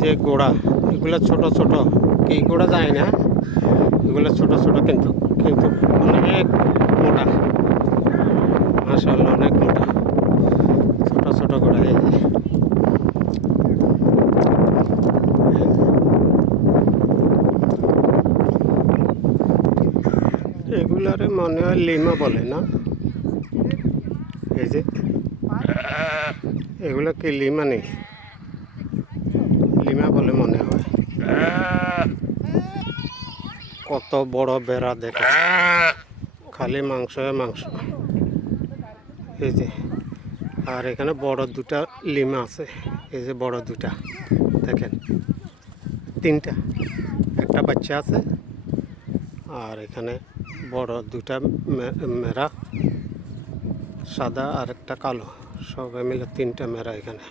যে গোড়া, এগুলো ছোট ছোট, কি গোড়া যায় না, এগুলো ছোট ছোট কিন্তু কিন্তু অনেক মোটা, মাশাআল্লাহ অনেক মোটা, ছোট ছোট গোড়া। এই যে এগুলারে মনে হয় লিমা বলে না? এই যে এগুলো কি লিমা নেই, লিমা বলে মনে হয়। কত বড় বেড়া দেখে, খালি মাংস মাংস। এই যে আর এখানে বড় দুটা লিমা আছে, এই যে বড় দুটা দেখেন, তিনটা, একটা বাচ্চা আছে আর এখানে বড় দুটা মেরা, সাদা আর একটা কালো, সবাই মিলে তিনটা মেরা এখানে।